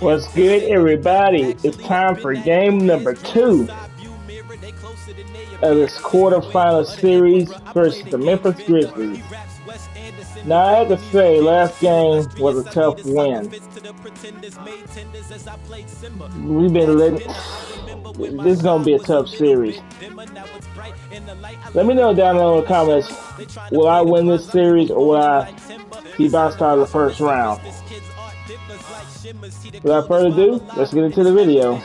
What's good, everybody? It's time for game number 2 of this quarterfinal series versus the Memphis Grizzlies. Now, I have to say, last game was a tough win. We've been letting. This is going to be a tough series. Let me know down below in the comments, will I win this series or will I be bounced out of the first round? Without further ado, let's get into the video.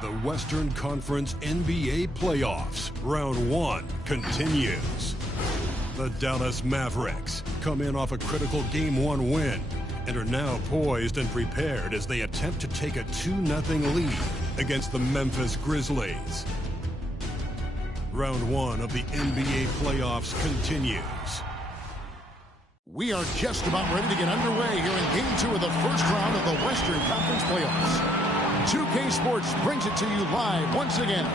The Western Conference NBA Playoffs, Round 1 continues. The Dallas Mavericks come in off a critical Game 1 win and are now poised and prepared as they attempt to take a 2-0 lead against the Memphis Grizzlies. Round 1 of the NBA playoffs continues. We are just about ready to get underway here in Game 2 of the first round of the Western Conference Playoffs. 2K Sports brings it to you live once again.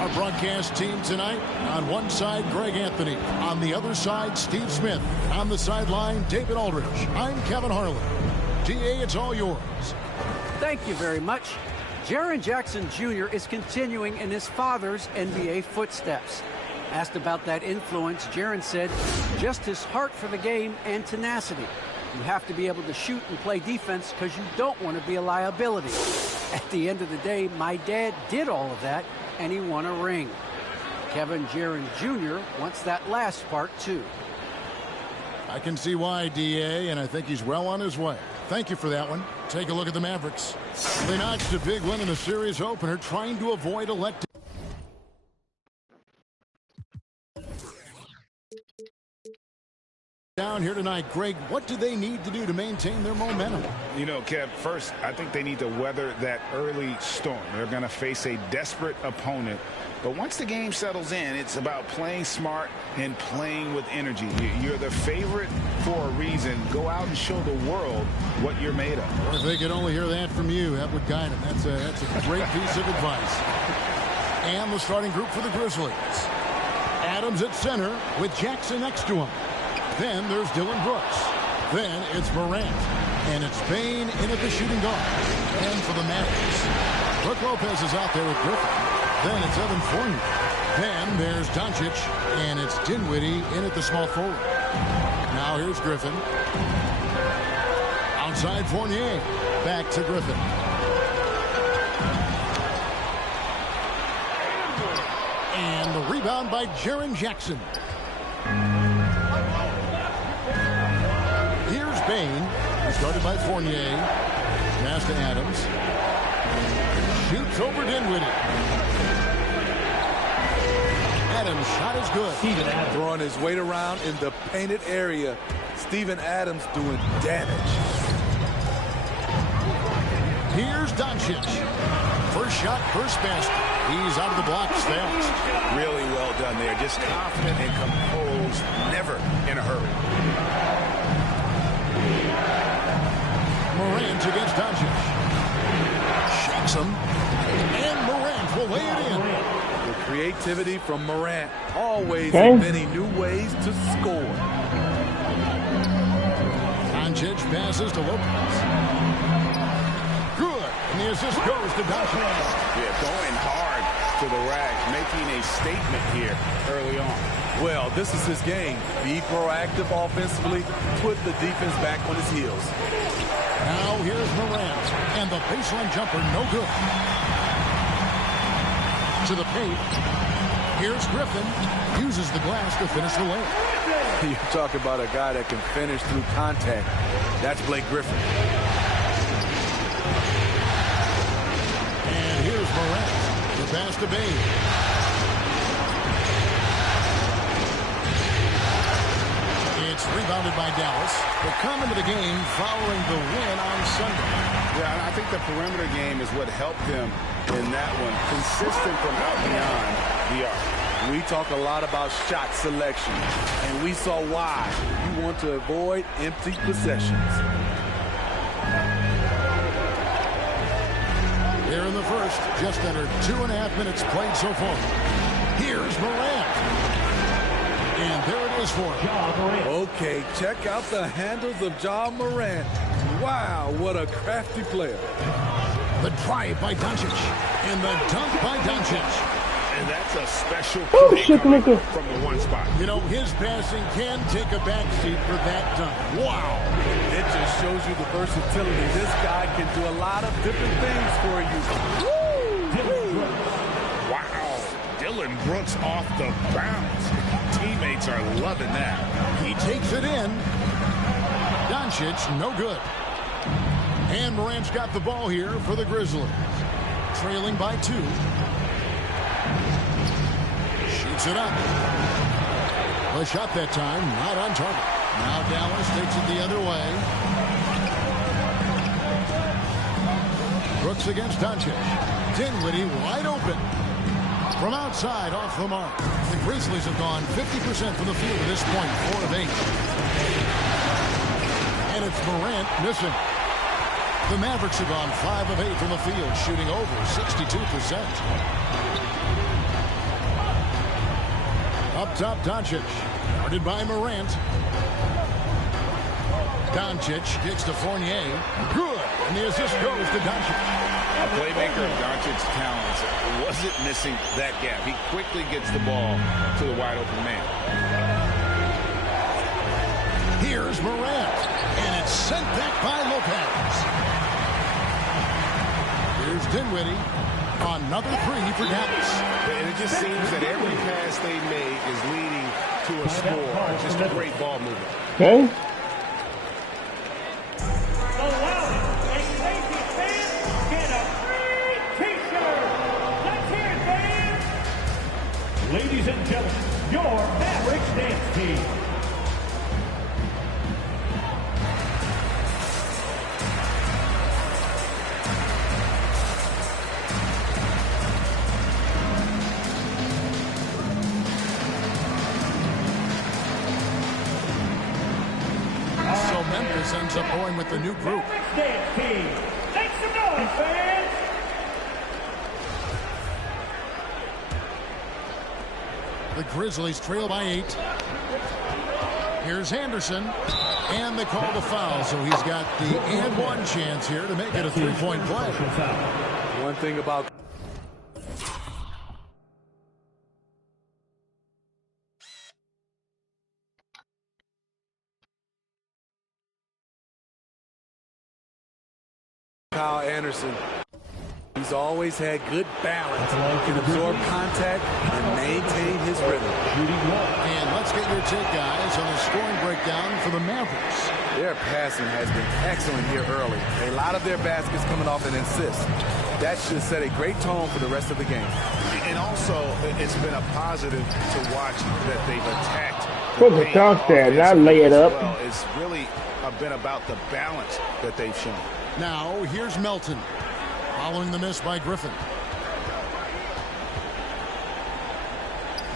Our broadcast team tonight, on one side, Greg Anthony. On the other side, Steve Smith. On the sideline, David Aldridge. I'm Kevin Harlan. DA, it's all yours. Thank you very much. Jaren Jackson Jr. is continuing in his father's NBA footsteps. Asked about that influence, Jaren said, just his heart for the game and tenacity. You have to be able to shoot and play defense because you don't want to be a liability. At the end of the day, my dad did all of that, and he won a ring. Kevin Jaren Jr. wants that last part, too. I can see why, DA, and I think he's well on his way. Thank you for that one. Take a look at the Mavericks. They notched a big win in the series opener, trying to avoid a letdown. Down here tonight, Greg, what do they need to do to maintain their momentum? You know, Kev, first, I think they need to weather that early storm. They're going to face a desperate opponent. But once the game settles in, it's about playing smart and playing with energy. You're the favorite for a reason. Go out and show the world what you're made of. Well, if they could only hear that from you, that would guide them. That's a great piece of advice. And the starting group for the Grizzlies. Adams at center with Jackson next to him. Then there's Dylan Brooks. Then it's Morant. And it's Bane in at the shooting guard. And for the Mavericks, Brook Lopez is out there with Griffin. Then it's Evan Fournier. Then there's Doncic. And it's Dinwiddie in at the small forward. Now here's Griffin. Outside Fournier. Back to Griffin. And the rebound by Jaren Jackson. Here's Bane. Started by Fournier. Pass to Adams. Shoots over Dinwiddie. Adams' shot is good. Steven Adams throwing his weight around in the painted area. Steven Adams doing damage. Here's Doncic. First shot, first basket. He's out of the blocks fast. Really well done there. Just confident and composed. Never in a hurry. Morant against Doncic. Shocks him. And Morant will lay it in. The creativity from Morant, always inventing new ways to score. Doncic passes to Lopez. Good. And the assist goes to Doncic. Yeah, going hard to the rack, making a statement here early on. Well, this is his game. Be proactive offensively, put the defense back on his heels. Now here's Morant, and the baseline jumper, no good. To the paint. Here's Griffin, uses the glass to finish the layup. You talk about a guy that can finish through contact. That's Blake Griffin. And here's Morant, the pass to Bane. It's rebounded by Dallas. They come into the game following the win on Sunday. Yeah, I think the perimeter game is what helped them in that one. Consistent from out beyond the arc. We talk a lot about shot selection, and we saw why. You want to avoid empty possessions. Here in the first, just under 2.5 minutes played so far. Here's Morant. And there it is for him. Okay, check out the handles of Ja Morant. Wow, what a crafty player. The drive by Doncic. And the dunk by Doncic. And that's a special Oh, play shit, coming look. from the one spot. You know, his passing can take a backseat for that dunk. Wow. It just shows you the versatility. This guy can do a lot of different things for you. Wow. Dylan Brooks off the bounce. Teammates are loving that. He takes it in. Doncic, no good. And Morant's got the ball here for the Grizzlies. Trailing by 2. Shoots it up. The shot that time, not on target. Now Dallas takes it the other way. Brooks against Doncic. Dinwiddie wide open. From outside, off the mark. The Grizzlies have gone 50% from the field at this point, 4 of 8. And it's Morant missing. The Mavericks have gone 5 of 8 from the field, shooting over 62%. Up top, Doncic. Guarded by Morant. Doncic kicks to Fournier. Good. And the assist goes to Doncic. A playmaker of Doncic's talents wasn't missing that gap. He quickly gets the ball to the wide open man. Here's Morant. And it's sent back by Lopez. Here's Dinwiddie. Another 3 for Dallas. And it just seems that every pass they make is leading to a score. Just a great ball movement. Okay. Ladies and gentlemen, your Mavericks dance team. So Memphis ends up going with the new group. Mavericks dance team. Make some noise, fans. The Grizzlies trail by 8. Here's Anderson. And they call the foul, so he's got the and one chance here to make it a 3-point play. One thing about Kyle Anderson, he's always had good balance. He can absorb contact and maintain his rhythm. And let's get your take, guys, on the scoring breakdown for the Mavericks. Their passing has been excellent here early. A lot of their baskets coming off an assist. That should set a great tone for the rest of the game. And also, it's been a positive to watch that they've attacked. Put the dunk there, not lay it up. Well, it's really been about the balance that they've shown. Now, here's Melton. Following the miss by Griffin.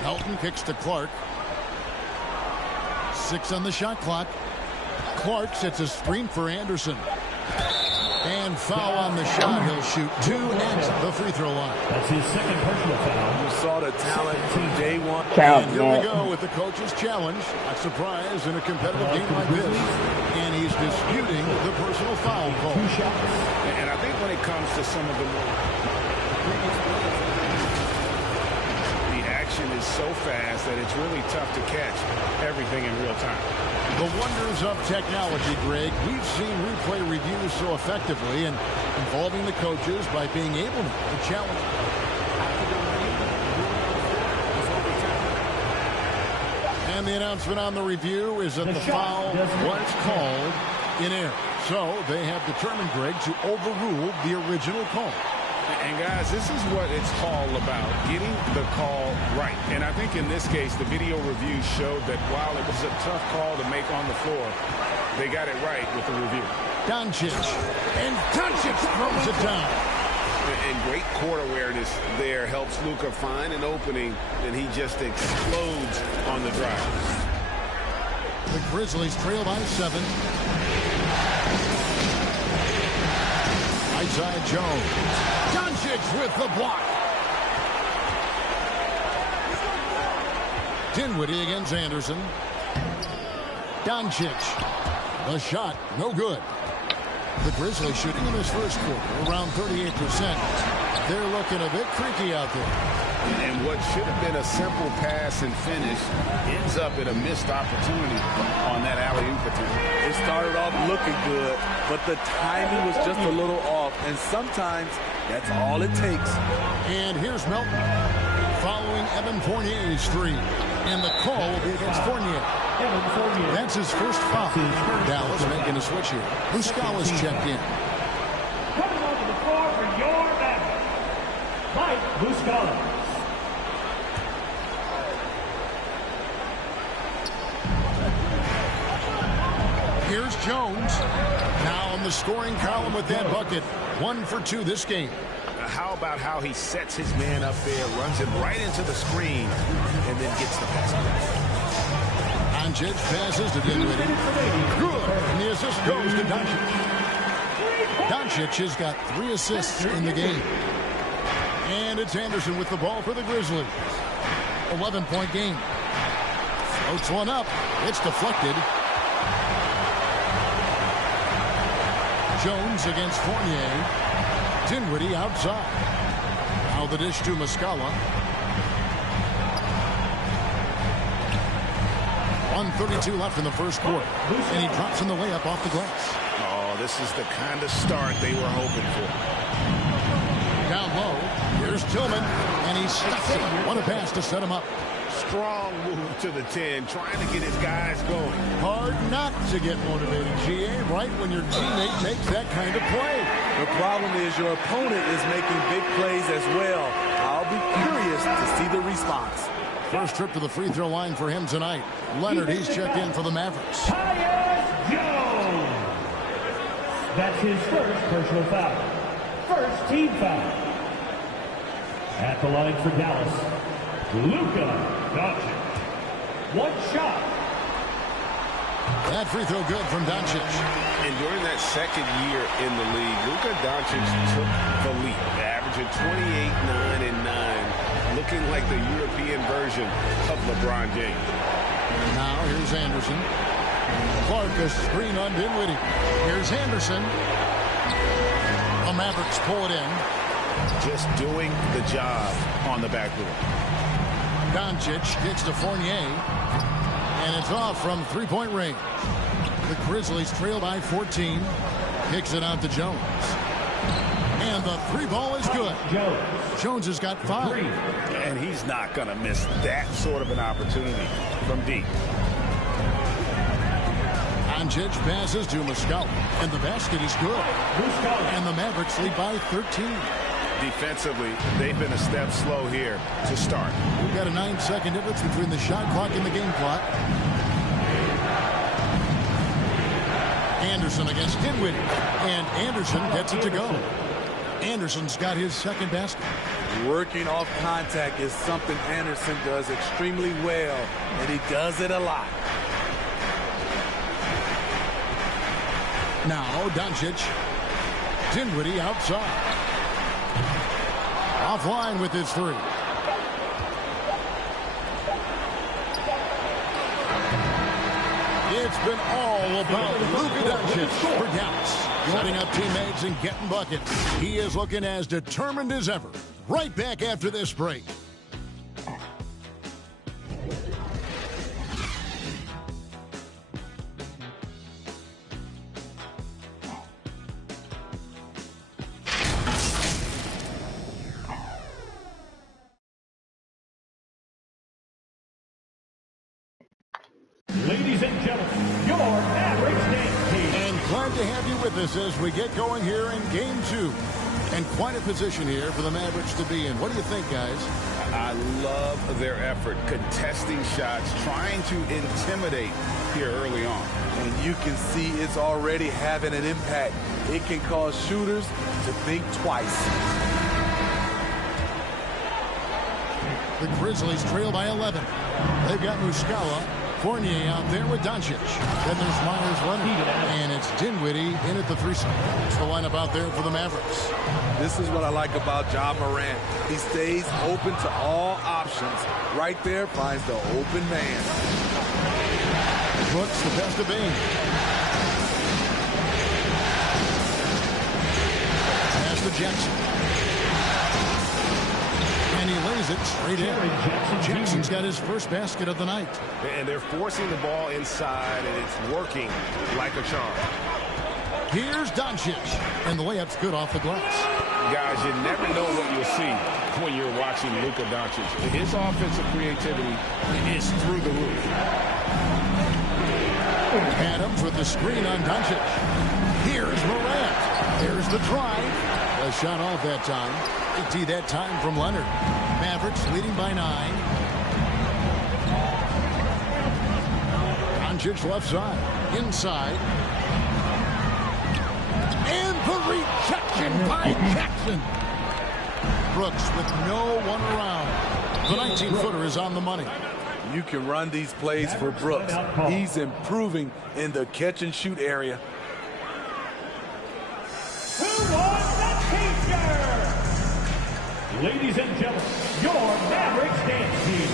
Melton kicks to Clark. 6 on the shot clock. Clark sets a screen for Anderson. And foul on the shot. He'll shoot 2 at the free throw line. That's his second personal foul. You saw the talent from day one. Count And here that. we go with the coach's challenge. A surprise in a competitive game like this. And he's disputing the personal foul call. And I think when it comes to some of the action is so fast that it's really tough to catch everything in real time. The wonders of technology, Greg. We've seen replay reviews so effectively and involving the coaches by being able to challenge. And the announcement on the review is that the foul was called in air. So they have determined, Greg, to overrule the original call. And guys, this is what it's all about, getting the call right. And I think in this case, the video review showed that while it was a tough call to make on the floor, they got it right with the review. Doncic. And Doncic throws it down. And great court awareness there helps Luka find an opening, and he just explodes on the drive. The Grizzlies trail by 7. Isaiah Jones. Doncic with the block. Dinwiddie against Anderson. Doncic. The shot, no good. The Grizzlies shooting in this first quarter around 38%. They're looking a bit creaky out there. And what should have been a simple pass and finish ends up in a missed opportunity on that alley-oop attempt. It started off looking good, but the timing was just a little off, and sometimes that's all it takes. And here's Melton following Evan Fournier's three. And the call will be against Fournier. That's his first foul. Dallas making a switch here. Muscala's checked in. Coming onto the floor for your Mavericks, Mike Muscala. Here's Jones. Now on the scoring column with that bucket. 1 for 2 this game. How about how he sets his man up there, runs him right into the screen, and then gets the basket. Doncic passes to Dinwiddie. Good. And the assist goes to Doncic. Doncic has got 3 assists in the game. And it's Anderson with the ball for the Grizzlies. 11-point game. Floats one up. It's deflected. Jones against Fournier. Dinwiddie outside. Now the dish to Muscala. 1:32 left in the first quarter. And he drops in the layup off the glass. Oh, this is the kind of start they were hoping for. Down low. Here's Tillman. And he stuffs it. What a pass to set him up. Strong move to the 10, trying to get his guys going. Hard not to get motivated, GA, right when your teammate makes that kind of play. The problem is your opponent is making big plays as well. I'll be curious to see the response. First trip to the free throw line for him tonight. Leonard, he's checked in for the Mavericks. Tyus Jones. That's his first personal foul. First team foul. At the line for Dallas, Luka Doncic. One shot. That free throw good from Doncic. And during that second year in the league, Luka Doncic took the lead, averaging 28, 9, and 9, looking like the European version of LeBron James. Now here's Anderson. Clark a screen on Dinwiddie. Here's Anderson. The Mavericks pull it in. Just doing the job on the backboard. Doncic gets to Fournier. And it's off from three-point range. The Grizzlies trail by 14. Kicks it out to Jones. And the three ball is good. Jones has got 5. And he's not going to miss that sort of an opportunity from deep. Doncic passes to Muscala. And the basket is good. And the Mavericks lead by 13. Defensively, they've been a step slow here to start. We've got a 9-second difference between the shot clock and the game clock. Anderson against Dinwiddie. And Anderson gets it to go. Anderson's got his second basket. Working off contact is something Anderson does extremely well, and he does it a lot. Now Doncic. Dinwiddie outside. Offline with his 3. It's been all about Luka Doncic for Dallas. Setting up teammates and getting buckets. He is looking as determined as ever. Right back after this break. Ladies and gentlemen, your Mavericks dance team. And glad to have you with us as we get going here in Game 2. And quite a position here for the Mavericks to be in. What do you think, guys? I love their effort, contesting shots, trying to intimidate here early on. And you can see it's already having an impact. It can cause shooters to think twice. The Grizzlies trail by 11. They've got Muscala Fournier out there with Doncic. Then there's Myers Leonard. And it's Dinwiddie in at the 3 spot. It's the lineup out there for the Mavericks. This is what I like about Ja Morant. He stays open to all options. Right there finds the open man. Brooks, the best of Bain. Pass to Jackson. And he lays it straight in. Jackson's got his first basket of the night. And they're forcing the ball inside, and it's working like a charm. Here's Doncic. And the layup's good off the glass. Guys, you never know what you'll see when you're watching Luka Doncic. His offensive creativity is through the roof. Adams with the screen on Doncic. Here's Morant. There's the drive. A shot off that time. 18 that time from Leonard. Mavericks leading by 9. Doncic left side. Inside. And the rejection by Jackson. Brooks with no one around. The 19-footer is on the money. You can run these plays for Brooks. He's improving in the catch-and-shoot area. Who wants the T-shirt? Ladies and gentlemen, your Mavericks dance team.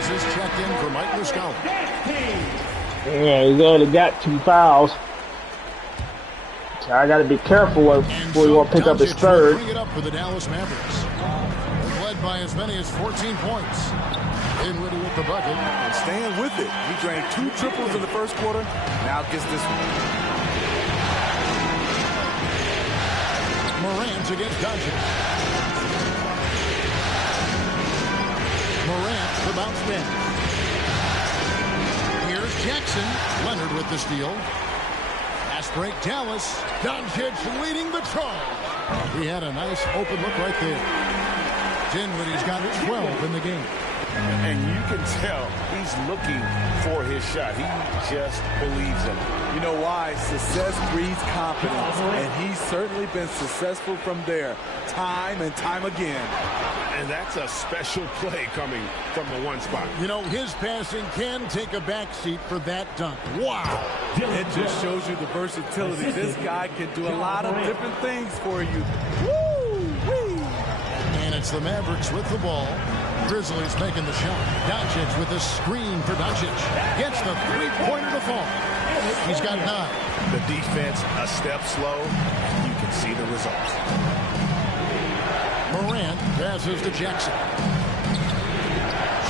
Is checked in for Mike Muscala. Yeah, he's only got 2 fouls. So I got to be careful before you want to pick up his third. Bring it up for the Dallas Mavericks. Led by as many as 14 points. Dinwiddie with the bucket. And staying with it. He drained 2 triples in the first quarter. Now gets this one. Morant against Doncic. Morant the bounce back. Here's Jackson. Leonard with the steal. Fast break Dallas. Doncic leading the charge. He had a nice open look right there. Dinwiddie's got 12 in the game. And you can tell he's looking for his shot. He just believes in it. You know why? Success breeds confidence. And he's certainly been successful from there, time and time again. And that's a special play coming from the one spot. You know, his passing can take a backseat for that dunk. Wow. It just shows you the versatility. This guy can do a lot of different things for you. Woo-wee. And it's the Mavericks with the ball. Grizzlies making the shot. Doncic with a screen for Doncic. Gets the three-pointer to fall. He's got 9. The defense a step slow. You can see the results. Morant passes to Jackson.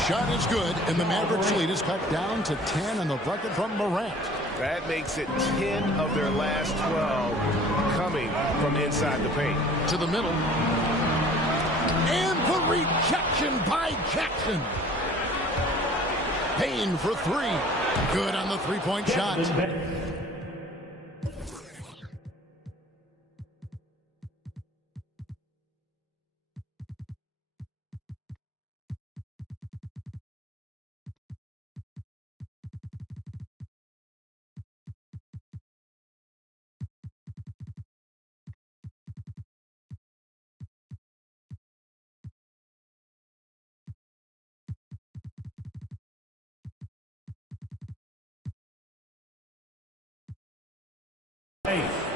Shot is good, and the Mavericks lead is cut down to 10 on the bucket from Morant. That makes it 10 of their last 12 coming from inside the paint. To the middle. And the rejection by Jackson. Payne for 3. Good on the three-point shot.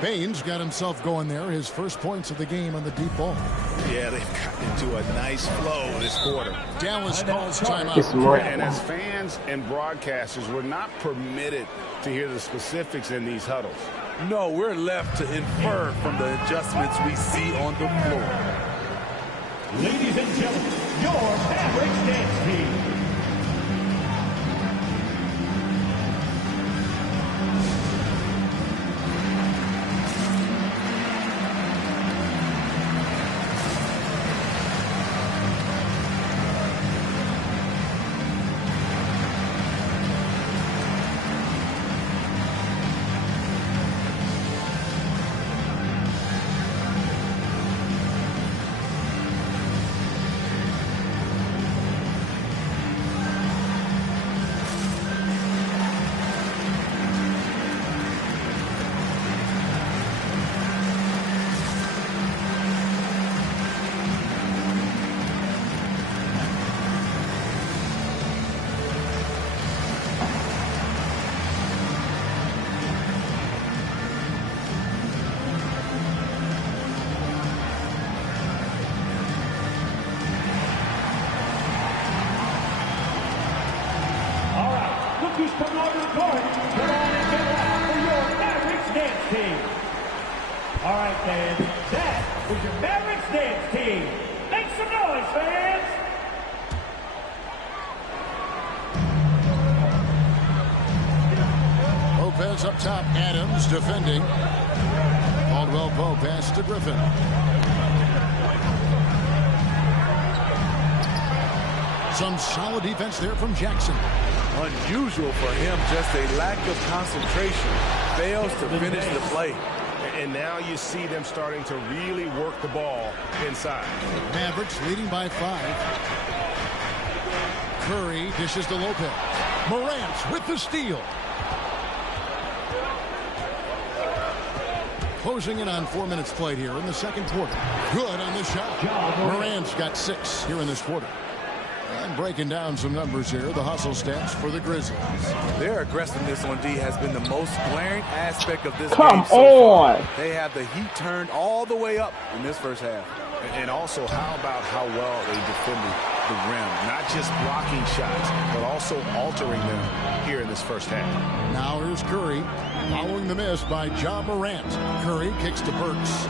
Payne's got himself going there. His first points of the game on the deep ball. Yeah, they've gotten into a nice flow this quarter. Dallas calls timeout. And as fans and broadcasters, we're not permitted to hear the specifics in these huddles. No, we're left to infer from the adjustments we see on the floor. Ladies and gentlemen, your Mavericks dance team. Who's coming over the court? Come on and get loud for your Mavericks dance team. All right, fans. That was your Mavericks dance team. Make some noise, fans. Lopez up top. Adams defending. Caldwell Pope pass to Griffin. Some solid defense there from Jackson. Unusual for him, just a lack of concentration. Fails to finish the play. And now you see them starting to really work the ball inside. Mavericks leading by 5. Curry dishes to Lopez. Morant with the steal. Closing in on 4 minutes played here in the second quarter. Good on the shot. Morant's got 6 here in this quarter. And breaking down some numbers here, the hustle stats for the Grizzlies. Their aggressiveness on D has been the most glaring aspect of this Come game so far. on. They have the heat turned all the way up in this first half. And also, how about how well they defended the rim? Not just blocking shots, but also altering them here in this first half. Now here's Curry, following the miss by Ja Morant. Curry kicks to Burks.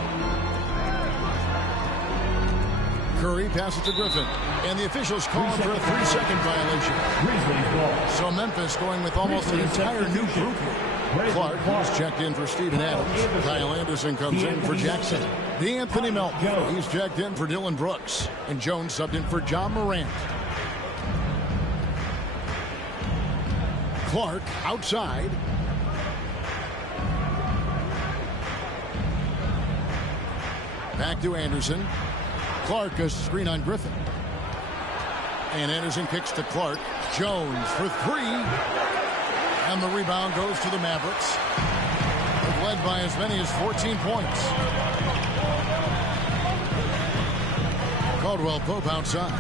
Curry passes to Griffin. And the officials call for a 3-second violation. So Memphis going with almost an entire new group here. Clark has checked in for Steven Adams. Kyle Anderson comes in for Jackson. D'Anthony Melton, he's checked in for Dylan Brooks. And Jones subbed in for Ja Morant. Clark outside. Back to Anderson. Clark a screen on Griffin. And Anderson kicks to Clark. Jones for 3. And the rebound goes to the Mavericks. They've led by as many as 14 points. Caldwell Pope outside.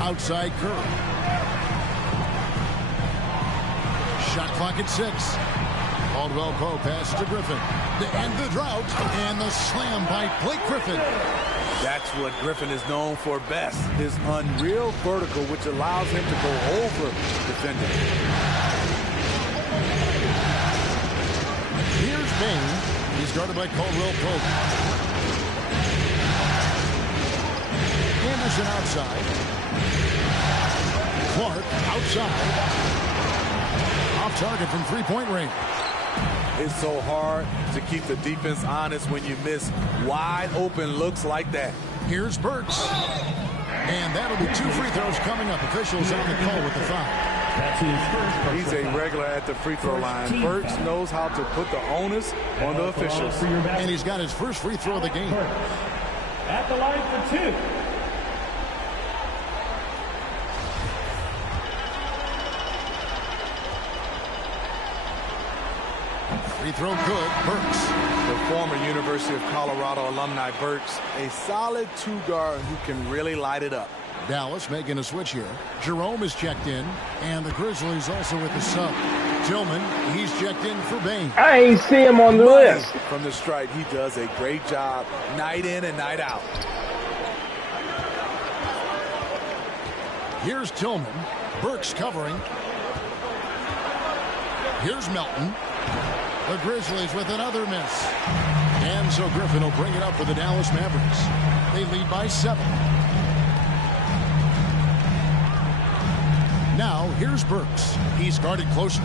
Outside Curry. Shot clock at 6. Caldwell Pope passes to Griffin. To end the drought. And the slam by Blake Griffin. That's what Griffin is known for best. His unreal vertical, which allows him to go over defenders. Here's Bain. He's guarded by Caldwell Pope. Anderson outside. Clark outside. Off target from three-point range. It's so hard to keep the defense honest when you miss wide open looks like that. Here's Burks. And that'll be 2 free throws coming up. Officials on the call with the foul. He's a regular at the free throw line. Burks knows how to put the onus on the officials. And he's got his first free throw of the game. At the line for 2. Free throw good. Burks. The former University of Colorado alumni Burks, a solid 2-guard who can really light it up. Dallas making a switch here. Jerome is checked in. And the Grizzlies also with the sub. Tillman, he's checked in for Bain. I ain't see him on the list. From the stripe, he does a great job night in and night out. Here's Tillman. Burks covering. Here's Melton. The Grizzlies with another miss. And so Griffin will bring it up for the Dallas Mavericks. They lead by 7. Now, here's Burks. He's guarded closer.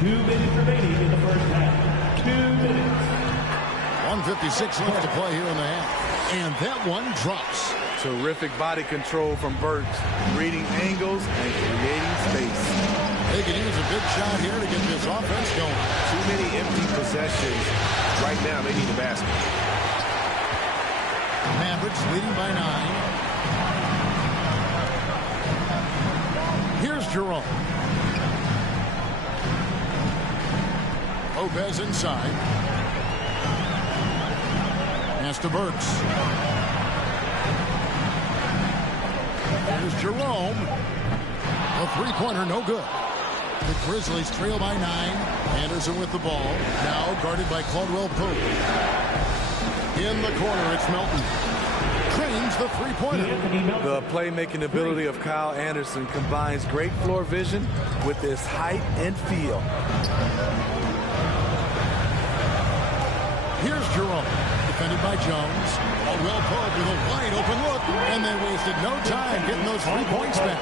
2 minutes remaining in the first half. 2 minutes. 1:56 left to play here in the half. And that one drops. Terrific body control from Burks, reading angles and creating space. They could use a big shot here to get this offense going. Too many empty possessions. Right now, they need a basket. Mavericks leading by 9. Here's Jerome. Lopez inside. Pass to Burks. Here's Jerome. A three-pointer, no good. The Grizzlies trail by 9. Anderson with the ball. Now guarded by Caldwell Pope. In the corner, it's Melton. Trains the three-pointer. The playmaking ability of Kyle Anderson combines great floor vision with his height and feel. Here's Jerome. Defended by Jones. Caldwell Pope with a wide open look. And they wasted no time getting those 3 points back.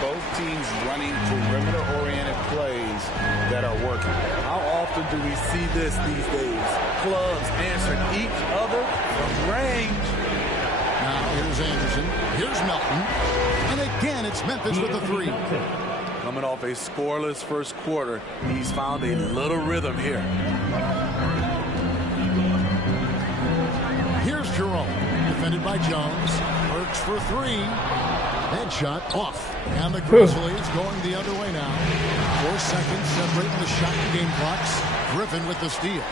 Both teams running perimeter-oriented plays that are working. How often do we see this these days? Clubs answering each other from range. Now here's Anderson. Here's Melton. And again, it's Memphis with the 3. Coming off a scoreless first quarter, he's found a little rhythm here. Here's Jerome. Defended by Jones. Burks for 3. Headshot off. And the Grizzlies going the other way now. 4 seconds separating the shot and game clocks. Griffin with the steal.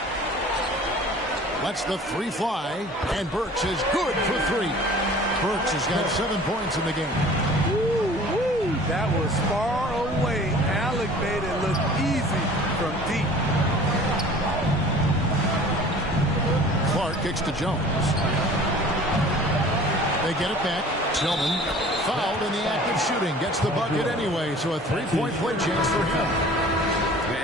Lets the 3 fly. And Burks is good for 3. Burks has got 7 points in the game. Woo, that was far away. Alec made it look easy from deep. Clark kicks to Jones. They get it back. Tillman fouled in the act of shooting. Gets the bucket anyway, so a 3-point play chance for him.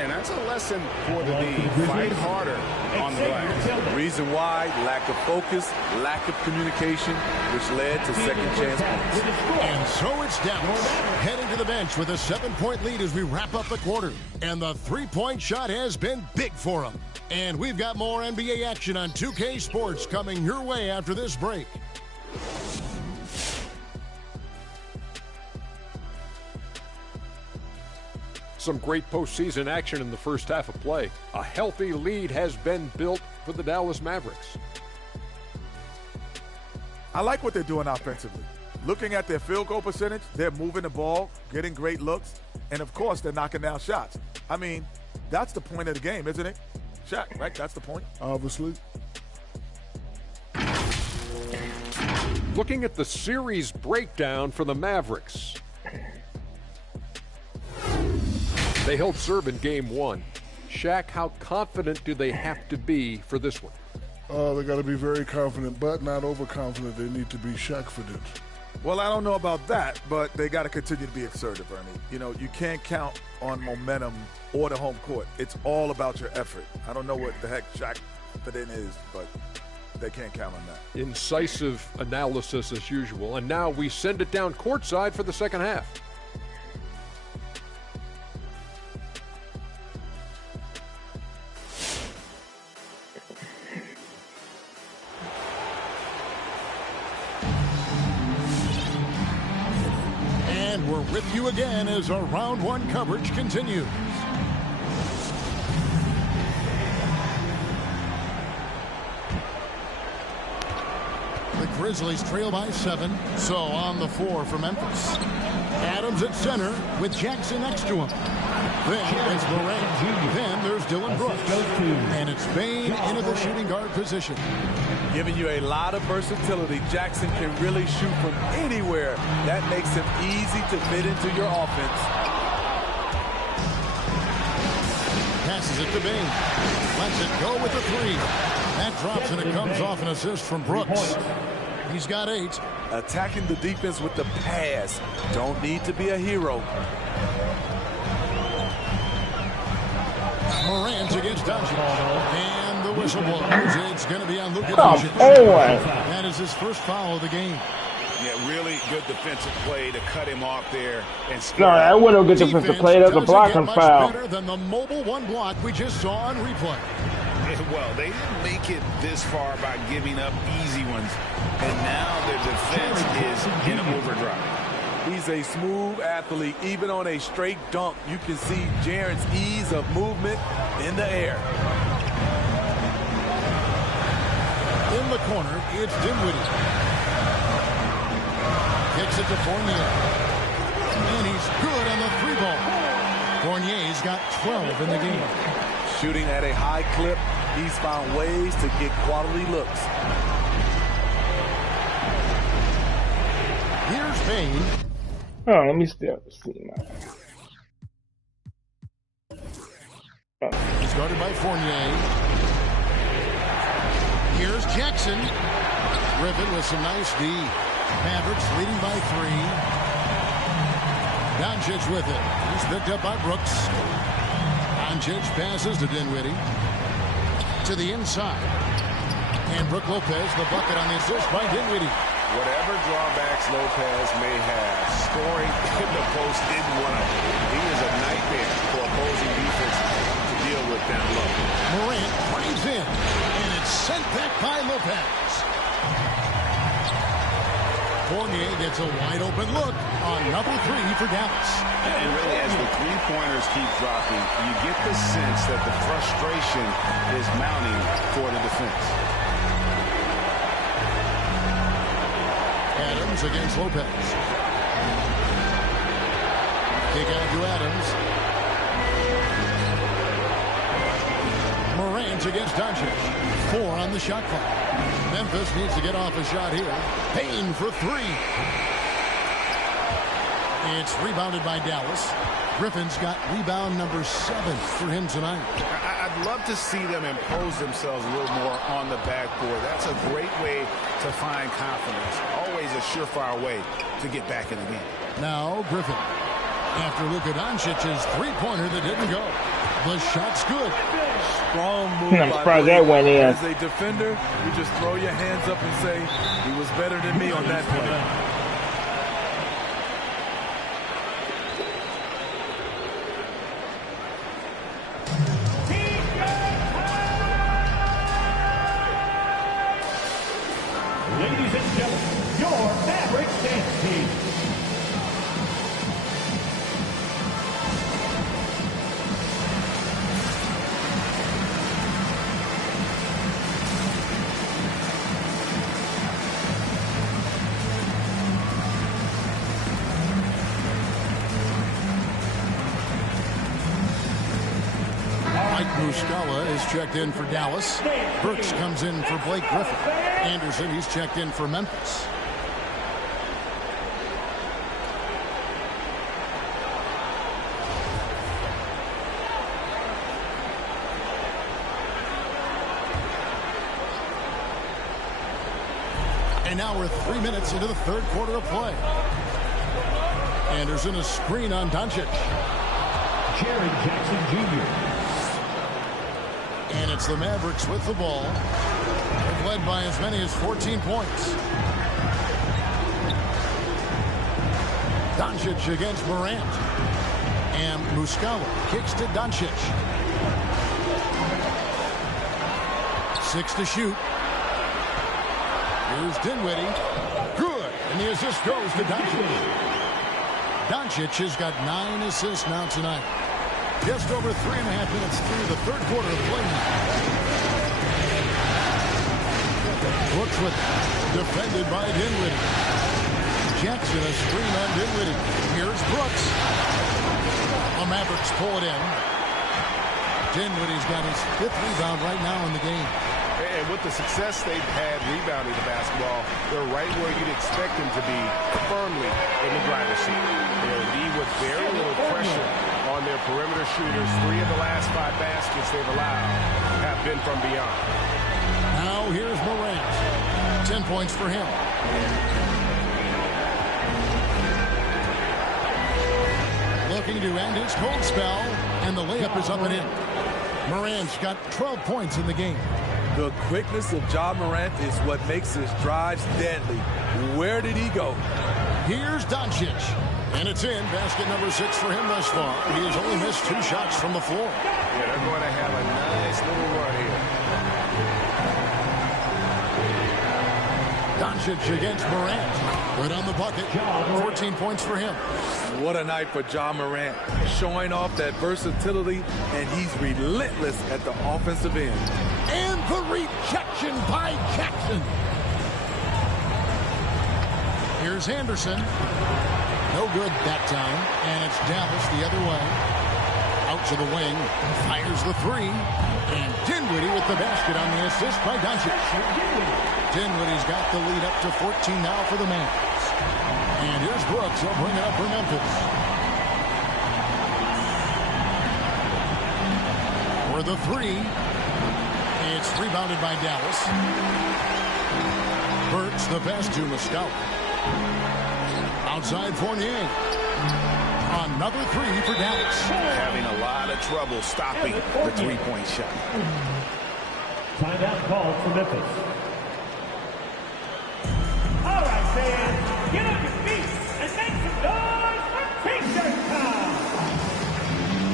And that's a lesson for the league. Fight harder on the glass. The reason why, lack of focus, lack of communication, which led to second chance points. And so it's Dallas heading to the bench with a 7-point lead as we wrap up the quarter. And the 3-point shot has been big for him. And we've got more NBA action on 2K Sports coming your way after this break. Some great postseason action in the first half of play. A healthy lead has been built for the Dallas Mavericks. I like what they're doing offensively. Looking at their field goal percentage, they're moving the ball, getting great looks, and of course they're knocking down shots. I mean, that's the point of the game, isn't it? Shaq, right? That's the point. Obviously. Looking at the series breakdown for the Mavericks. They held serve in game 1. Shaq, how confident do they have to be for this one? They got to be very confident, but not overconfident. They need to be Shaq-fident. Well, I don't know about that, but they got to continue to be assertive, Ernie. You know, you can't count on momentum or the home court. It's all about your effort. I don't know what the heck Shaq-fident is, but they can't count on that. Incisive analysis as usual. And now we send it down courtside for the second half. And we're with you again as our round 1 coverage continues. The Grizzlies trail by 7, so on the floor for Memphis. Adams at center with Jackson next to him. Then it's Morant. Then there's Dylan Brooks. And it's Bain into the shooting guard position. Giving you a lot of versatility. Jackson can really shoot from anywhere. That makes him easy to fit into your offense. Passes it to Bain. Lets it go with the three. That drops, and it comes off an assist from Brooks. He's got 8. Attacking the defense with the pass. Don't need to be a hero. Morant against Doncic. And the whistle blows. It's going to be on Luka Come Doncic. on. That is his first foul of the game. Yeah, really good defensive play to cut him off there and score. No, that wasn't a good defensive play. That was a blocking foul. Better than the mobile one block we just saw on replay. Well, they didn't make it this far by giving up easy ones, and now their defense is in overdrive. He's a smooth athlete. Even on a straight dunk, you can see Jaren's ease of movement in the air. In the corner, it's Dinwiddie. Kicks it to Fournier. And he's good on the 3-ball. Fournier's got 12 in the game. Shooting at a high clip, he's found ways to get quality looks. Here's Bain. Oh, let me still see now. He's guarded by Fournier. Here's Jackson. Griffin with some nice D. Mavericks leading by 3. Doncic with it. He's picked up by Brooks. Doncic passes to Dinwiddie. To the inside. And Brook Lopez, the bucket on the assist by Dinwiddie. Whatever drawbacks Lopez may have, scoring in the post didn't want to. He is a nightmare for opposing defense to deal with down low. Morant brings in, and it's sent back by Lopez. Fournier gets a wide-open look on number 3 for Dallas. And really, as the three-pointers keep dropping, you get the sense that the frustration is mounting for the defense. Adams against Lopez. Kick out to Adams. Morant against Doncic. 4 on the shot clock. Memphis needs to get off a shot here. Payne for 3. It's rebounded by Dallas. Griffin's got rebound number 7 for him tonight. I'd love to see them impose themselves a little more on the backboard. That's a great way to find confidence. Always a surefire way to get back in the game. Now Griffin. After Luka Doncic's 3-pointer that didn't go. The shot's good. Strong move. I'm surprised that went in. As a defender, you just throw your hands up and say, he was better than me on that play. Ladies and gentlemen, your Mavericks dance team. Muscala is checked in for Dallas. Burks comes in for Blake Griffin. Anderson, he's checked in for Memphis. And now we're 3 minutes into the third quarter of play. Anderson, a screen on Doncic. Jaren Jackson Jr. And it's the Mavericks with the ball. They've led by as many as 14 points. Doncic against Morant. And Muscala kicks to Doncic. 6 to shoot. Here's Dinwiddie. Good. And the assist goes to Doncic. Doncic has got 9 assists now tonight. Just over 3.5 minutes through the third quarter of play now. Brooks with it. Defended by Dinwiddie. Jackson a screen on Dinwiddie. Here's Brooks. The Mavericks pull it in. Dinwiddie's got his 5th rebound right now in the game. And with the success they've had rebounding the basketball, they're right where you'd expect them to be, firmly in the driver's seat. They'll be with very little pressure on their their perimeter shooters. 3 of the last 5 baskets they've allowed have been from beyond. Now here's Morant. 10 points for him. Looking to end his cold spell, and the layup is up and in. Morant's got 12 points in the game. The quickness of Ja Morant is what makes his drives deadly. Where did he go? Here's Doncic. And it's in. Basket number 6 for him thus far. He has only missed 2 shots from the floor. Yeah, they're going to have a nice little run here. Doncic against Morant. Good on the bucket. 14 points for him. What a night for Ja Morant. Showing off that versatility, and he's relentless at the offensive end. And the rejection by Jackson. Here's Anderson. No good that time. And it's Dallas the other way. Out to the wing. Fires the 3. And Dinwiddie with the basket on the assist by Doncic. Dinwiddie's got the lead up to 14 now for the Mavs. And here's Brooks. He'll bring it up for Memphis. For the 3. It's rebounded by Dallas. Burks the pass to Moscow. Outside Fournier. Another 3 for Dallas. Having a lot of trouble stopping the 3-point shot. Timeout called for Memphis. All right, fans, get on your feet and make some noise for T-shirt time.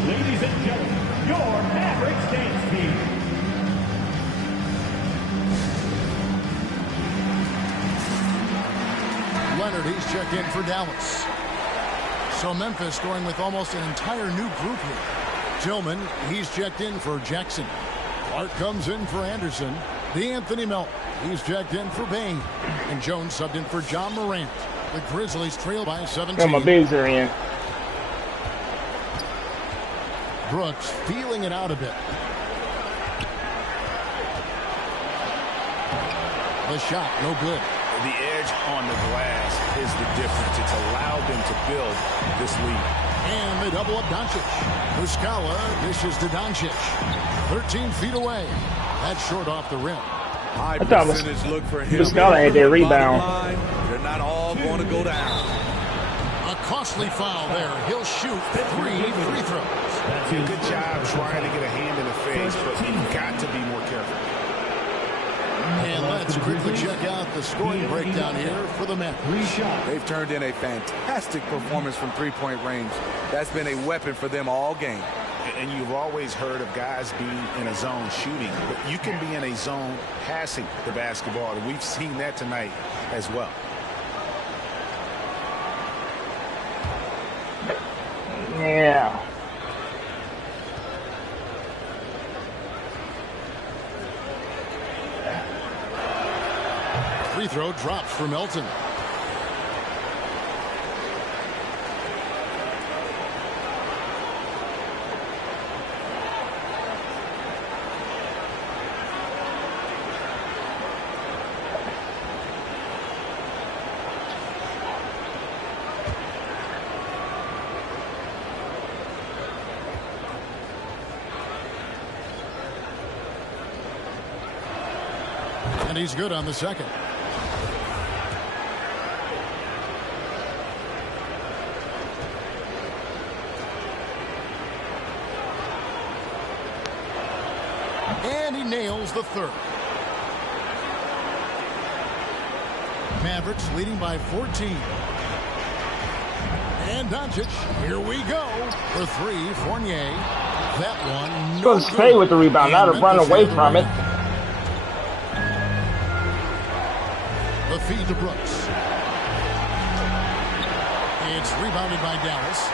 Ladies and gentlemen, your Mavericks dance team. Leonard, he's checked in for Dallas. So Memphis going with almost an entire new group here. Tillman, he's checked in for Jackson. Clark comes in for Anderson. D'Anthony Melton, he's checked in for Bain. And Jones subbed in for John Morant. The Grizzlies trail by 17. And my bigs are in. Brooks feeling it out a bit. The shot, no good. The edge on the glass is the difference. It's allowed them to build this lead. And they double up Doncic. Muscala dishes to Doncic. 13 feet away. That's short off the rim. High percentage look for him. Muscala had that rebound. They're not all going to go down. A costly foul there. He'll shoot 3 free throws. Good job trying to get a hand in the face, but you've got to be more careful. And let's quickly check out the scoring breakdown here for the Mavericks. They've turned in a fantastic performance from 3-point range. That's been a weapon for them all game. And you've always heard of guys being in a zone shooting, but you can be in a zone passing the basketball, and we've seen that tonight as well. Yeah. Free throw drops for Melton. And he's good on the second. And he nails the third. Mavericks leading by 14. And Doncic, here we go. For 3, Fournier. That one, no Supposed to stay with the rebound, not to run away from it. The feed to Brooks. It's rebounded by Dallas.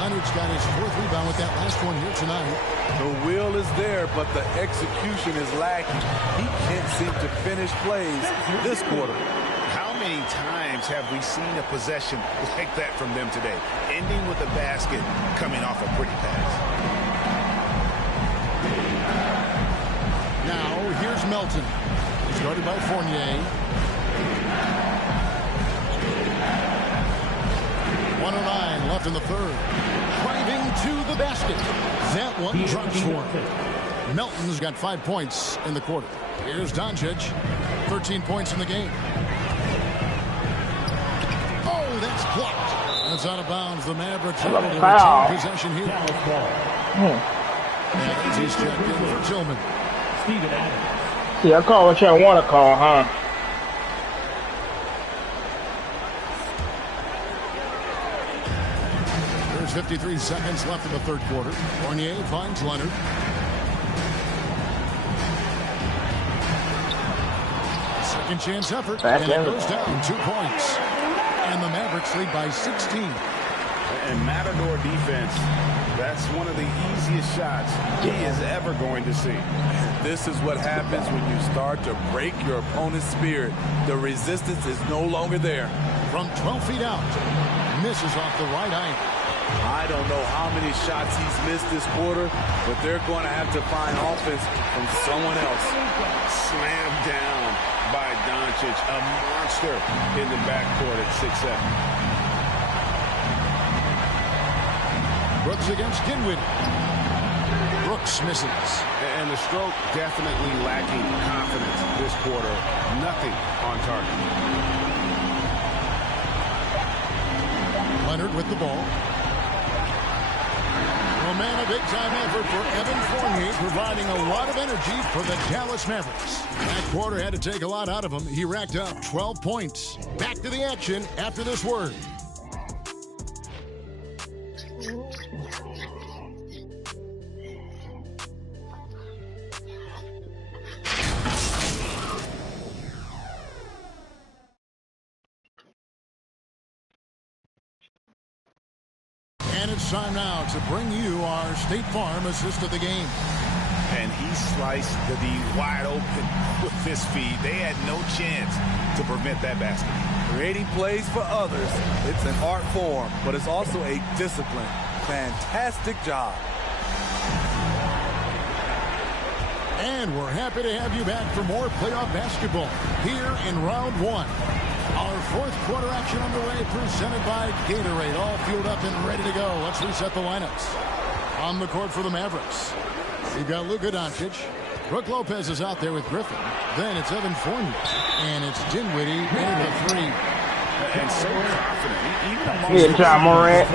Leonard's got his 4th rebound with that last one here tonight. The will is there, but the execution is lacking. He can't seem to finish plays this quarter. How many times have we seen a possession like that from them today? Ending with a basket, coming off a pretty pass. Now, here's Melton. Started by Fournier. 1:09 left in the third. driving to the basket. That one drops for him. Melton's got 5 points in the quarter. Here's Doncic. 13 points in the game. Oh, that's blocked. That's out of bounds. The Mavericks are able to retain possession here. And he's checked in for Tillman. Steven Adams. See, I call what y'all want to call, huh? There's 53 seconds left in the third quarter. Fournier finds Leonard. Second chance effort. And it goes down 2 points. And the Mavericks lead by 16. And Matador defense, that's one of the easiest shots he is ever going to see. This is what happens when you start to break your opponent's spirit. The resistance is no longer there. From 12 feet out, misses off the right eye. I don't know how many shots he's missed this quarter, but they're going to have to find offense from someone else. Slammed down by Doncic, a monster in the backcourt at 6'7". Brooks against Dinwiddie. Brooks misses. And the stroke definitely lacking confidence this quarter. Nothing on target. Leonard with the ball. Well, man, a big-time effort for Evan Fournier, providing a lot of energy for the Dallas Mavericks. That quarter had to take a lot out of him. He racked up 12 points. Back to the action after this word. And it's time now to bring you our State Farm assist of the game. And he sliced the D wide open with this feed. They had no chance to prevent that basket. Creating plays for others, it's an art form, but it's also a discipline. Fantastic job. And we're happy to have you back for more playoff basketball here in round one. Our fourth quarter action underway, presented by Gatorade. All fueled up and ready to go. Let's reset the lineups. On the court for the Mavericks, we've got Luka Doncic. Brook Lopez is out there with Griffin. Then it's Evan Fournier. And it's Dinwiddie hitting the three. And so confident. Even amongst Ja Morant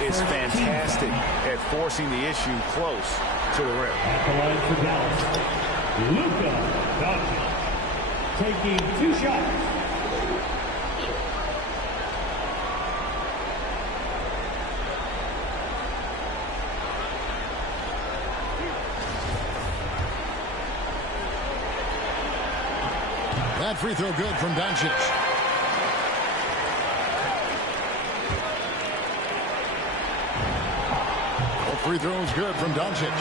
is fantastic at forcing the issue close to the rim. At the line for Dallas, Luka Doncic taking 2 shots. That free throw good from Doncic. The free throw is good from Doncic.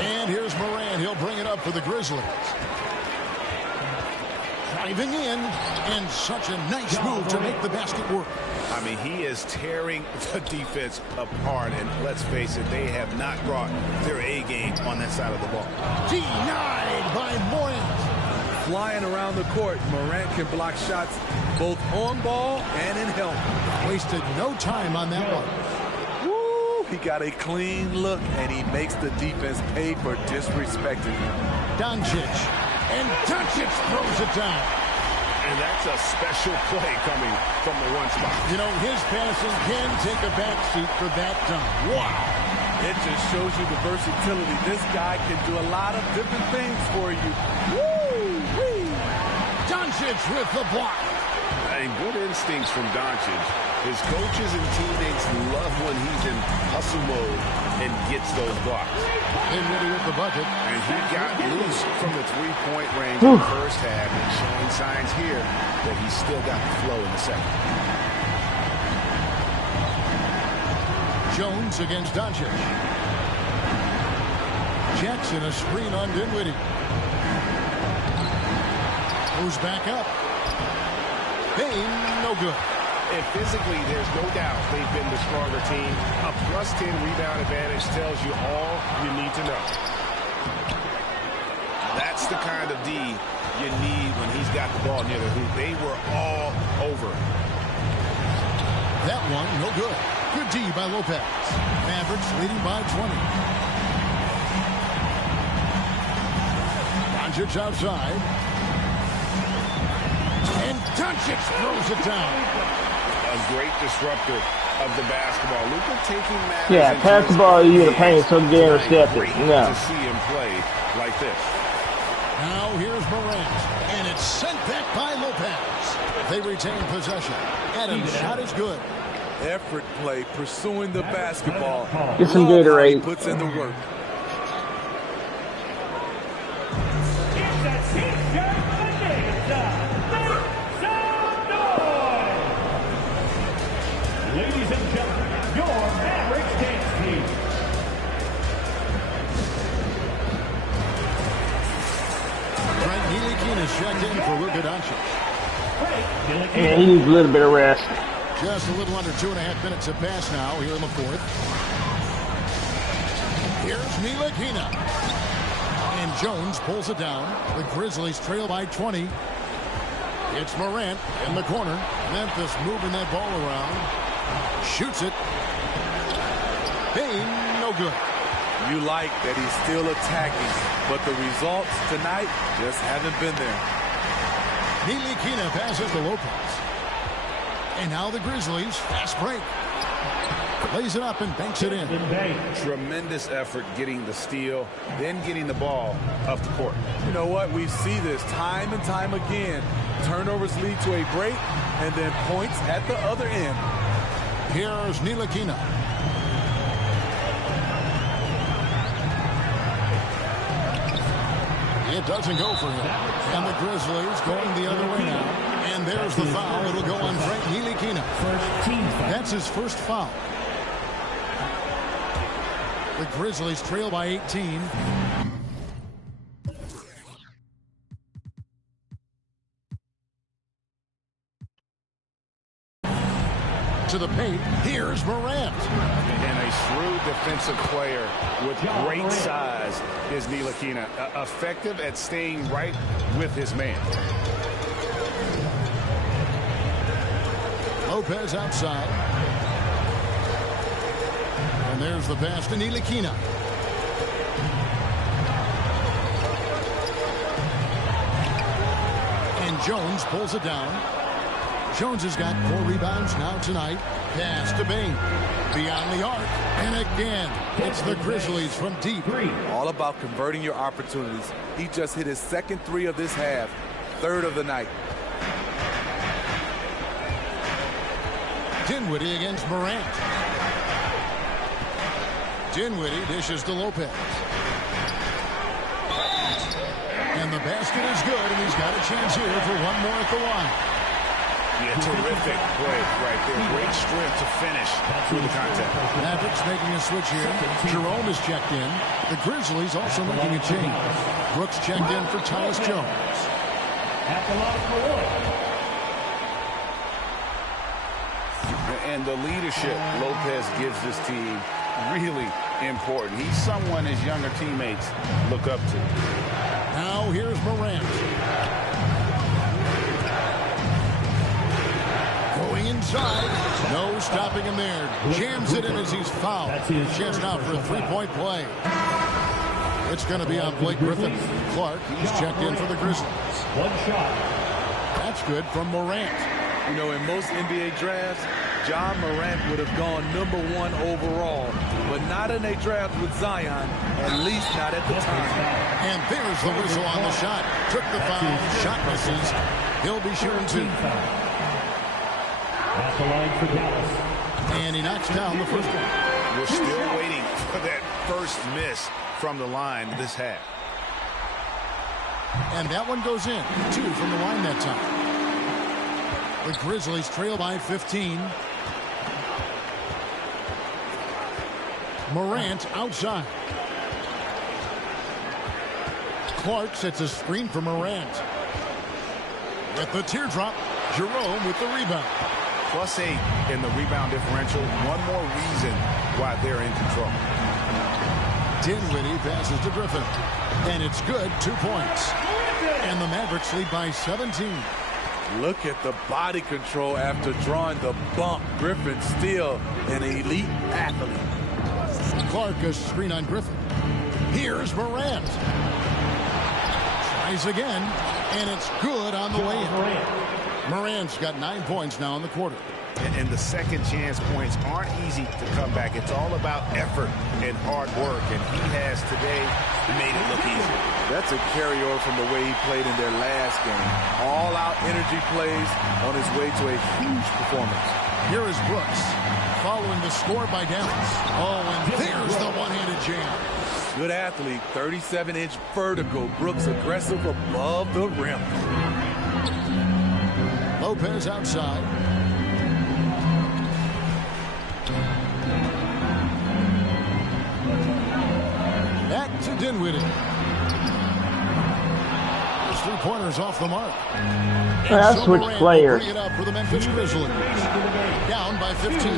And here's Morant. He'll bring it up for the Grizzlies. Driving in, and such a nice move to make the basket work. I mean, he is tearing the defense apart, and let's face it, they have not brought their A game on that side of the ball. Denied by Morant. Flying around the court, Morant can block shots both on ball and in help. Wasted no time on that one. Woo! He got a clean look, and he makes the defense pay for disrespecting him. Doncic. And Doncic throws it down. And that's a special play coming from the one spot. You know, his passing can take a backseat for that dunk. Wow. It just shows you the versatility. This guy can do a lot of different things for you. Woo-wee. Doncic with the block. And good instincts from Doncic. His coaches and teammates love when he's in hustle mode and gets those blocks. Dinwiddie with the bucket. And he got loose from the three-point range in the first half, and showing signs here that he's still got the flow in the second. Jones against Doncic. Jackson a screen on Dinwiddie. Goes back up. Payne, no good. And physically, there's no doubt they've been the stronger team. A +10 rebound advantage tells you all you need to know. That's the kind of D you need when he's got the ball near the hoop. They were all over. That one, no good. Good D by Lopez. Mavericks leading by 20. Doncic outside. And Doncic throws it down. A great disruptor of the basketball. Luka taking matters. Yeah, pass the ball to you, the paint so getting receptive. No. To see him play like this. Now here's Morant, and it's sent back by Lopez. They retain possession. Adams' shot is good. Effort play, pursuing the basketball. Get some Gatorade. Puts in the work. Ladies and gentlemen, your Mavericks dance team. Frank Ntilikina is checked in for Luka Doncic. And he needs a little bit of rest. Just a little under 2.5 minutes have passed now here in the fourth. Here's Ntilikina. And Jones pulls it down. The Grizzlies trail by 20. It's Morant in the corner. Memphis moving that ball around. Shoots it. Bang, no good. You like that he's still attacking, but the results tonight just haven't been there. Ntilikina passes to Lopez. And now the Grizzlies, fast break. Lays it up and banks it in. Tremendous effort getting the steal, then getting the ball up the court. You know what? We see this time and time again. Turnovers lead to a break, and then points at the other end. Here's Ntilikina. It doesn't go for him. And the Grizzlies going the other way now. And there's the foul. It'll go on Frank Ntilikina. That's his first foul. The Grizzlies trail by 18. To the paint, here's Morant. And a shrewd defensive player with great size is Ntilikina. Effective at staying right with his man. Lopez outside. And there's the pass to Ntilikina. And Jones pulls it down. Jones has got 4 rebounds now tonight. Pass to Bain. Beyond the arc. And again, it's the Grizzlies from deep. All about converting your opportunities. He just hit his second 3 of this half. 3rd of the night. Dinwiddie against Morant. Dinwiddie dishes to Lopez. And the basket is good, and he's got a chance here for one more at the line. Yeah, terrific play right there. Great strength to finish through the contact. Mavericks making a switch here. Jerome is checked in. The Grizzlies also making a change. Brooks checked in for Tyus Jones. At the line for one. And the leadership Lopez gives this team really important. He's someone his younger teammates look up to. Now here's Morant. Going inside. No stopping him there. Jams it in as he's fouled. Chance now for a 3-point play. It's going to be on Blake Griffin. Clark, he's checked in for the Grizzlies. One shot. That's good from Morant. You know, in most NBA drafts, John Morant would have gone #1 overall, but not in a draft with Zion, at least not at the time. And there's the whistle on the shot. Took the foul. Shot misses. He'll be shooting 2. At the line for Dallas. And he knocks down the first one. We're still waiting for that first miss from the line this half. And that one goes in. 2 from the line that time. The Grizzlies trail by 15. Morant outside. Clark sets a screen for Morant. With the teardrop, Jerome with the rebound. +8 in the rebound differential. One more reason why they're in control. Dinwiddie passes to Griffin. And it's good. 2 points. And the Mavericks lead by 17. Look at the body control after drawing the bump. Griffin still an elite athlete. Clark, a screen on Griffin. Here's Morant. Tries again, and it's good on the way in. Morant's got 9 points now in the quarter. And the second chance points aren't easy to come back. It's all about effort and hard work, and he has today made it look easy. That's a carryover from the way he played in their last game. All-out energy plays on his way to a huge performance. Here is Brooks, following the score by Dallas. Oh, and there's the one-handed jam. Good athlete, 37-inch vertical. Brooks aggressive above the rim. Lopez outside. Back to Dinwiddie. There's 3-pointers off the mark. Let's switch players. Bring it up for the Memphis Grizzlies. Down by 15.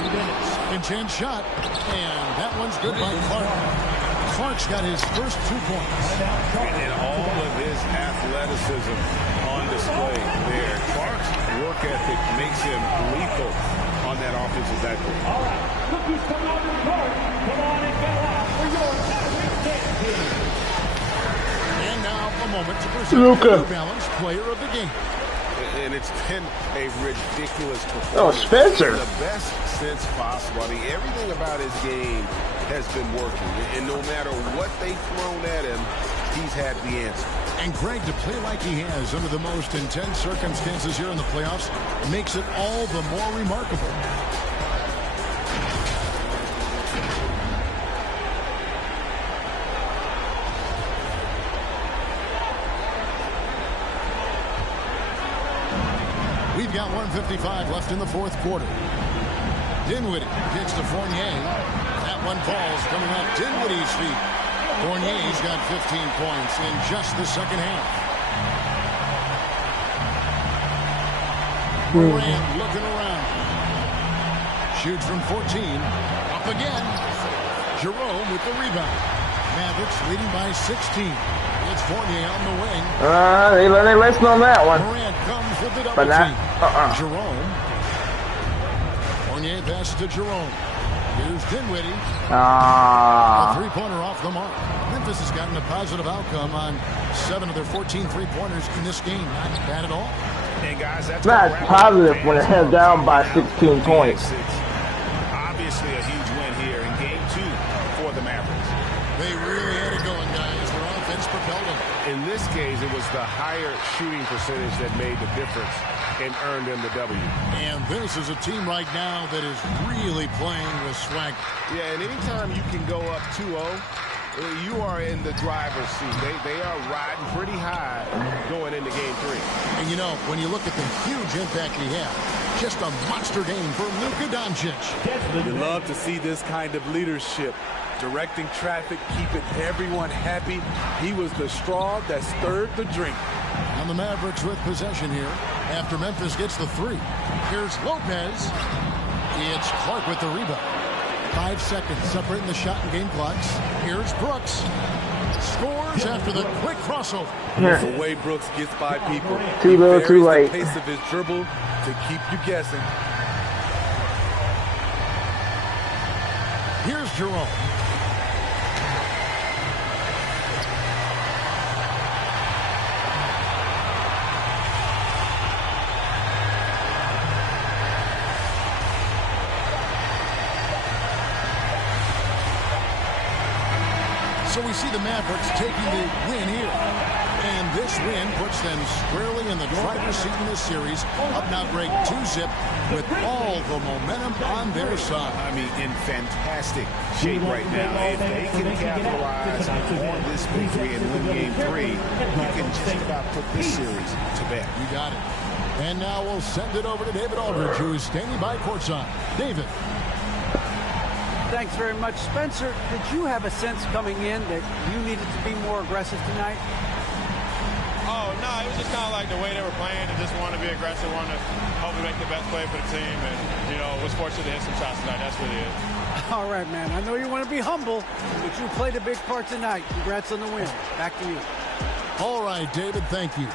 In chance shot, and that one's good by Clark. Clark's got his first 2 points. And all of his athleticism on display there. Clark's work ethic makes him lethal on that offensive backcourt. All right, look who's coming on the court. Come on and get out for your Mavericks dance team. And now a moment to present the New Balance Player of the Game. And it's been a ridiculous performance. Oh, Spencer. In the best sense possible. I mean, everything about his game has been working. And no matter what they've thrown at him, he's had the answer. And Greg, to play like he has under the most intense circumstances here in the playoffs makes it all the more remarkable. We've got 1:55 left in the fourth quarter. Dinwiddie kicks to Fournier. That one falls coming off Dinwiddie's feet. Fournier's got 15 points in just the second half. Morant looking around. Shoots from 14. Up again. Jerome with the rebound. Mavericks leading by 16. It's Fournier on the wing. They listen on that one. Morant comes with the double But not, team. Jerome. Fournier passes to Jerome. Here's Dinwiddie. A three-pointer off the mark. Memphis has gotten a positive outcome on 7 of their 14 three-pointers in this game. Not bad at all. And guys, that's not positive when it heads down by 16 points. Obviously a huge win here in game 2 for the Mavericks. They really had it going, guys. Their offense propelled them. In this case, it was the higher shooting percentage that made the difference and earned them the W. And this is a team right now that is really playing with swag. Yeah, and anytime you can go up 2-0, you are in the driver's seat. They are riding pretty high going into game 3. And you know, when you look at the huge impact he had, just a monster game for Luka Doncic. You love to see this kind of leadership. Directing traffic, keeping everyone happy. He was the straw that stirred the drink. And the Mavericks with possession here after Memphis gets the 3. Here's Lopez. It's Clark with the rebound. 5 seconds separating the shot and game clocks. Here's Brooks. Scores after the quick crossover. That's the way Brooks gets by people. Too little, too late. The pace of his dribble to keep you guessing. Here's Jerome. So we see the Mavericks taking the win here. And this win puts them squarely in the driver's seat in this series. Up now, Greg, 2-zip with all the momentum on their side. I mean, in fantastic shape right now. If they can capitalize on this victory and win game 3, you can just about put this series to bed. You got it. And now we'll send it over to David Aldridge, who is standing by courtside. David. Thanks very much, Spencer. Did you have a sense coming in that you needed to be more aggressive tonight? Oh, no, it was just kind of like the way they were playing and just wanted to be aggressive, wanted to hopefully make the best play for the team. And, you know, was fortunate to hit some shots tonight. That's really it. All right, man. I know you want to be humble, but you played a big part tonight. Congrats on the win. Back to you. All right, David, thank you.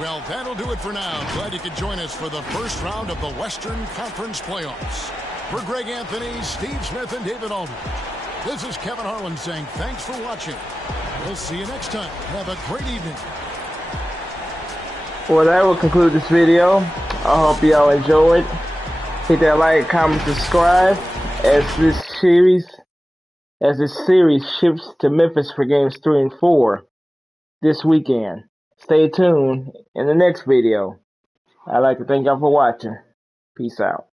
Well, that'll do it for now. Glad you could join us for the first round of the Western Conference Playoffs. For Greg Anthony, Steve Smith, and David Aldridge, this is Kevin Harlan saying thanks for watching. We'll see you next time. Have a great evening. Well, that will conclude this video. I hope y'all enjoyed. Hit that like, comment, subscribe as this series shifts to Memphis for games 3 and 4 this weekend. Stay tuned in the next video. I'd like to thank y'all for watching. Peace out.